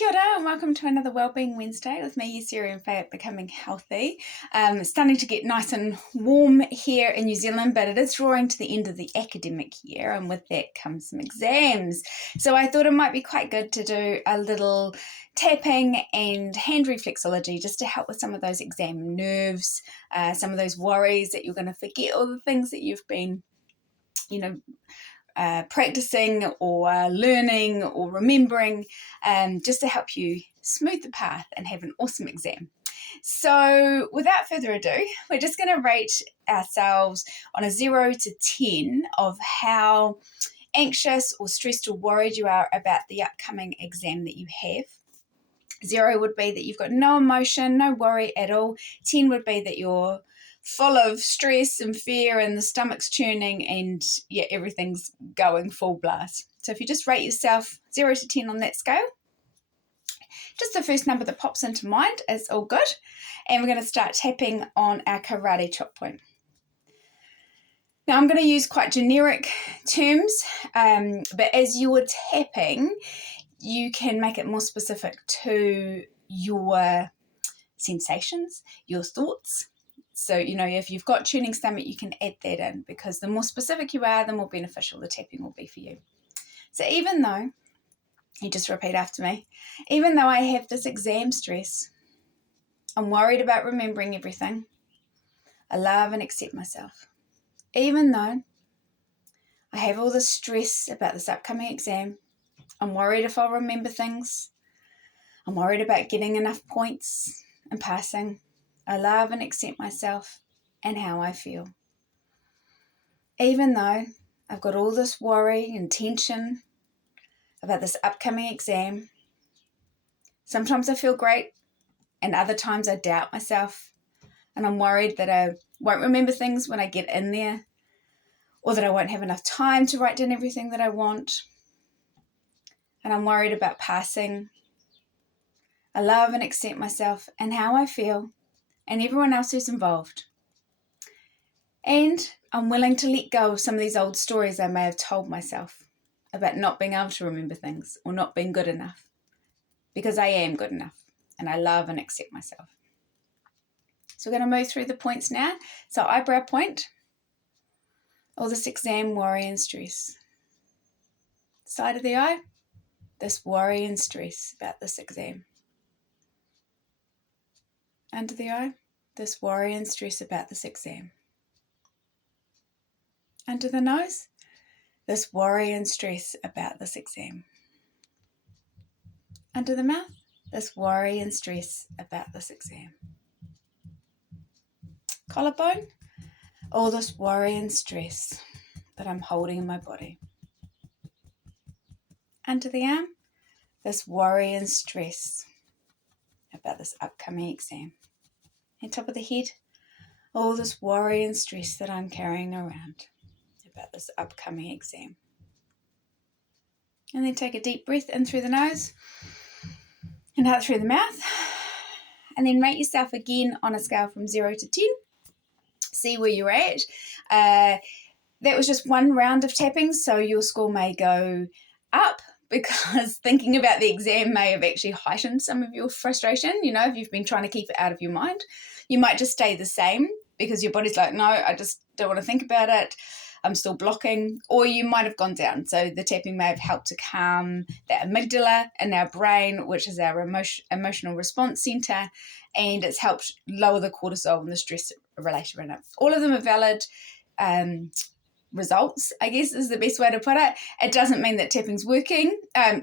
Kia ora and welcome to another Wellbeing Wednesday with me, Sarah and Faye at Becoming Healthy. It's starting to get nice and warm here in New Zealand, but it is drawing to the end of the academic year, and with that comes some exams. So I thought it might be quite good to do a little tapping and hand reflexology just to help with some of those exam nerves, some of those worries that you're going to forget all the things that you've been, practicing or learning or remembering, just to help you smooth the path and have an awesome exam. So without further ado, we're just going to rate ourselves on a 0 to 10 of how anxious or stressed or worried you are about the upcoming exam that you have. 0 would be that you've got no emotion, no worry at all. 10 would be that you're full of stress and fear and the stomach's churning and everything's going full blast. So if you just rate yourself 0 to 10 on that scale, just the first number that pops into mind is all good. And we're going to start tapping on our karate chop point. Now I'm going to use quite generic terms, but as you're tapping, you can make it more specific to your sensations, your thoughts. So, if you've got churning stomach, you can add that in, because the more specific you are, the more beneficial the tapping will be for you. So even though, you just repeat after me, even though I have this exam stress, I'm worried about remembering everything, I love and accept myself. Even though I have all this stress about this upcoming exam, I'm worried if I'll remember things, I'm worried about getting enough points and passing, I love and accept myself and how I feel. Even though I've got all this worry and tension about this upcoming exam, sometimes I feel great and other times I doubt myself, and I'm worried that I won't remember things when I get in there, or that I won't have enough time to write down everything that I want, and I'm worried about passing. I love and accept myself and how I feel and everyone else who's involved. And I'm willing to let go of some of these old stories I may have told myself about not being able to remember things or not being good enough, because I am good enough and I love and accept myself. So we're going to move through the points now. So eyebrow point, all this exam worry and stress. Side of the eye, this worry and stress about this exam. Under the eye, this worry and stress about this exam. Under the nose, this worry and stress about this exam. Under the mouth, this worry and stress about this exam. Collarbone, all this worry and stress that I'm holding in my body. Under the arm, this worry and stress about this upcoming exam. And top of the head, all this worry and stress that I'm carrying around about this upcoming exam. And then take a deep breath in through the nose and out through the mouth. And then rate yourself again on a scale from 0 to 10. See where you're at. That was just one round of tapping, so your score may go up, because thinking about the exam may have actually heightened some of your frustration. If you've been trying to keep it out of your mind, you might just stay the same because your body's like, no, I just don't want to think about it. I'm still blocking. Or you might have gone down. So the tapping may have helped to calm the amygdala in our brain, which is our emotional response center, and it's helped lower the cortisol and the stress related in it. All of them are valid results, I guess is the best way to put it. It doesn't mean that tapping's working,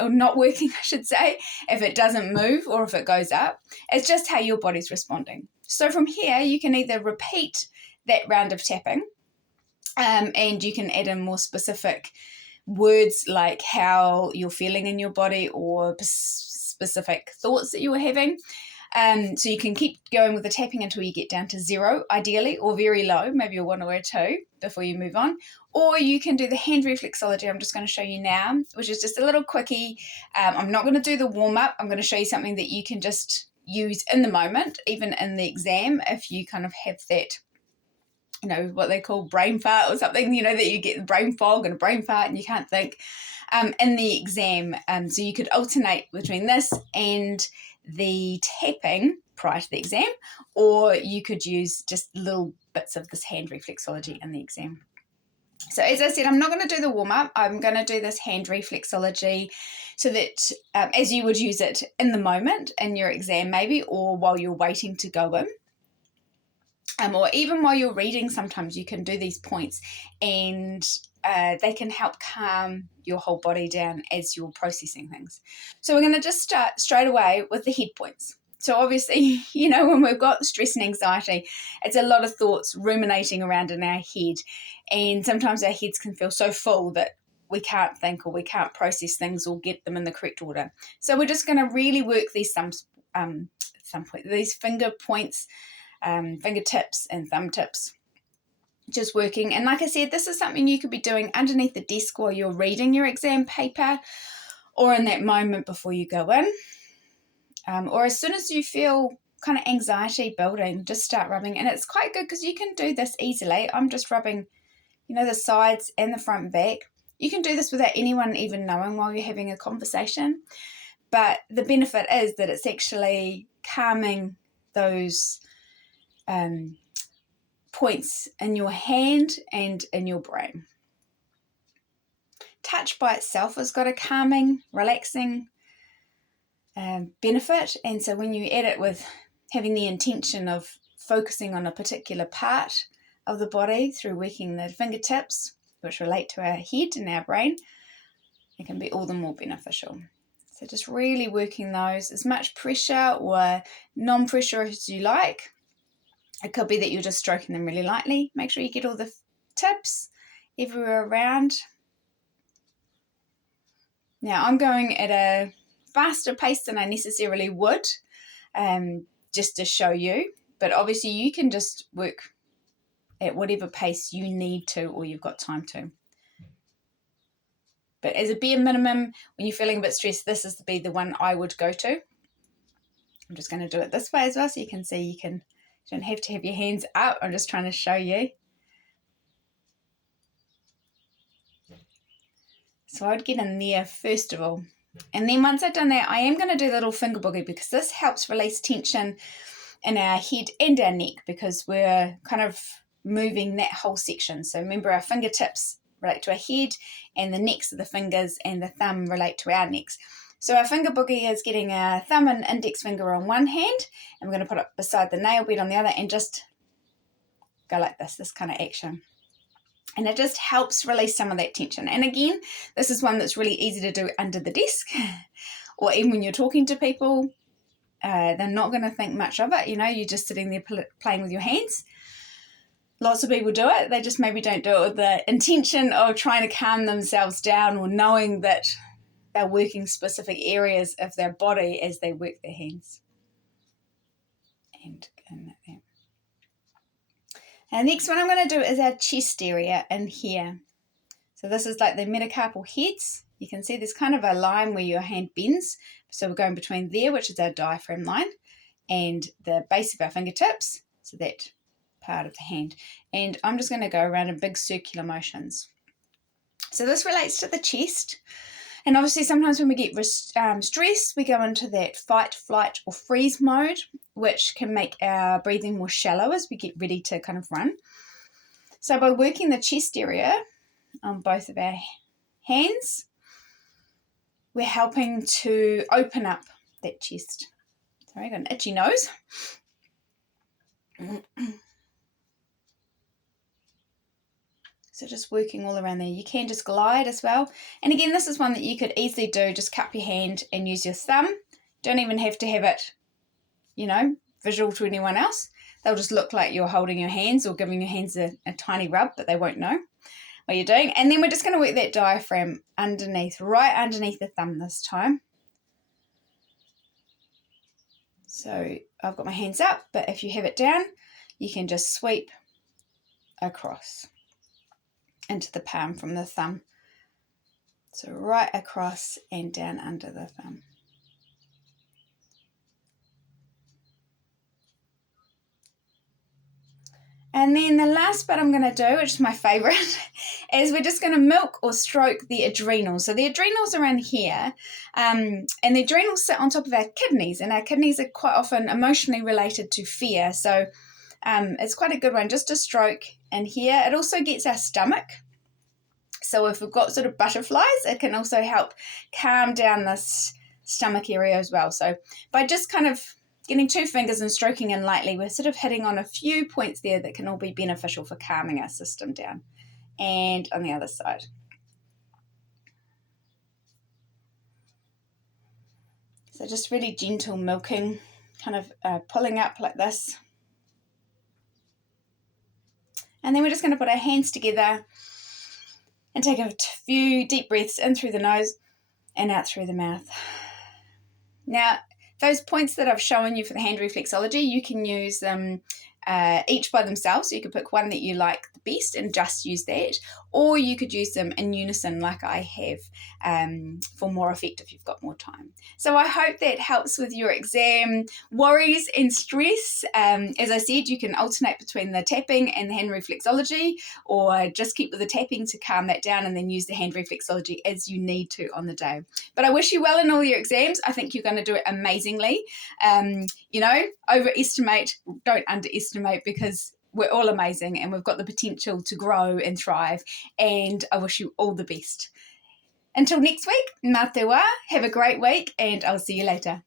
or not working, I should say, if it doesn't move or if it goes up. It's just how your body's responding. So from here, you can either repeat that round of tapping, and you can add in more specific words like how you're feeling in your body or specific thoughts that you were having. So you can keep going with the tapping until you get down to 0, ideally, or very low, maybe a 1 or a 2 before you move on. Or you can do the hand reflexology I'm just going to show you now, which is just a little quickie. I'm not going to do the warm-up. I'm going to show you something that you can just use in the moment, even in the exam, if you kind of have that, what they call brain fart or something, that you get the brain fog and a brain fart and you can't think. in the exam. So you could alternate between this and the tapping prior to the exam, or you could use just little bits of this hand reflexology in the exam. So as I said, I'm not going to do the warm-up. I'm going to do this hand reflexology so that as you would use it in the moment in your exam maybe, or while you're waiting to go in. Or even while you're reading, sometimes you can do these points and they can help calm your whole body down as you're processing things. So we're going to just start straight away with the head points. So obviously, you know, when we've got stress and anxiety, it's a lot of thoughts ruminating around in our head. And sometimes our heads can feel so full that we can't think or we can't process things or get them in the correct order. So we're just going to really work these these finger points, fingertips and thumb tips, just working. And like I said, this is something you could be doing underneath the desk while you're reading your exam paper, or in that moment before you go in, or as soon as you feel kind of anxiety building, just start rubbing. And it's quite good because you can do this easily. I'm just rubbing, you know, the sides and the front and back. You can do this without anyone even knowing while you're having a conversation, but the benefit is that it's actually calming those points in your hand and in your brain. Touch by itself has got a calming, relaxing benefit, and so when you add it with having the intention of focusing on a particular part of the body through working the fingertips, which relate to our head and our brain, it can be all the more beneficial. So just really working those, as much pressure or non-pressure as you like. It could be that you're just stroking them really lightly. Make sure you get all the tips everywhere around. Now I'm going at a faster pace than I necessarily would, just to show you. But obviously you can just work at whatever pace you need to or you've got time to. But as a bare minimum, when you're feeling a bit stressed, this is the one I would go to. I'm just going to do it this way as well so you can see you don't have to have your hands up. I'm just trying to show you. So I'd get in there first of all. And then once I've done that, I am going to do the little finger boogie because this helps release tension in our head and our neck because we're kind of moving that whole section. So remember, our fingertips relate to our head and the necks of the fingers and the thumb relate to our necks. So our finger boogie is getting our thumb and index finger on one hand, and we're going to put it beside the nail bed on the other and just go like this kind of action. And it just helps release some of that tension. And again, this is one that's really easy to do under the desk or even when you're talking to people. They're not going to think much of it. You know, you're just sitting there playing with your hands. Lots of people do it. They just maybe don't do it with the intention of trying to calm themselves down or knowing that they're working specific areas of their body as they work their hands. And the next one I'm going to do is our chest area in here. So this is like the metacarpal heads. You can see there's kind of a line where your hand bends. So we're going between there, which is our diaphragm line, and the base of our fingertips, so that part of the hand. And I'm just going to go around in big circular motions. So this relates to the chest. And obviously sometimes when we get stressed, we go into that fight, flight or freeze mode, which can make our breathing more shallow as we get ready to kind of run. So by working the chest area on both of our hands, we're helping to open up that chest. Sorry, I got an itchy nose. So just working all around there. You can just glide as well. And again, this is one that you could easily do. Just cup your hand and use your thumb. Don't even have to have it, you know, visual to anyone else. They'll just look like you're holding your hands or giving your hands a tiny rub, but they won't know what you're doing. And then we're just going to work that diaphragm underneath, right underneath the thumb this time. So I've got my hands up, but if you have it down, you can just sweep across into the palm from the thumb. So right across and down under the thumb. And then the last bit I'm going to do, which is my favourite, is we're just going to milk or stroke the adrenals. So the adrenals are in here, and the adrenals sit on top of our kidneys, and our kidneys are quite often emotionally related to fear. So it's quite a good one just to stroke in here. It also gets our stomach. So if we've got sort of butterflies, it can also help calm down this stomach area as well. So by just kind of getting 2 fingers and stroking in lightly, we're sort of hitting on a few points there that can all be beneficial for calming our system down. And on the other side. So just really gentle milking, kind of pulling up like this. And then we're just going to put our hands together and take a few deep breaths in through the nose and out through the mouth. Now, those points that I've shown you for the hand reflexology, you can use them each by themselves. So you could pick one that you like the best and just use that, or you could use them in unison like I have for more effect if you've got more time. So I hope that helps with your exam worries and stress. As I said, you can alternate between the tapping and the hand reflexology, or just keep with the tapping to calm that down and then use the hand reflexology as you need to on the day. But I wish you well in all your exams. I think you're going to do it amazingly. Overestimate, don't underestimate, because we're all amazing and we've got the potential to grow and thrive, and I wish you all the best. Until next week, mā te wā, have a great week, and I'll see you later.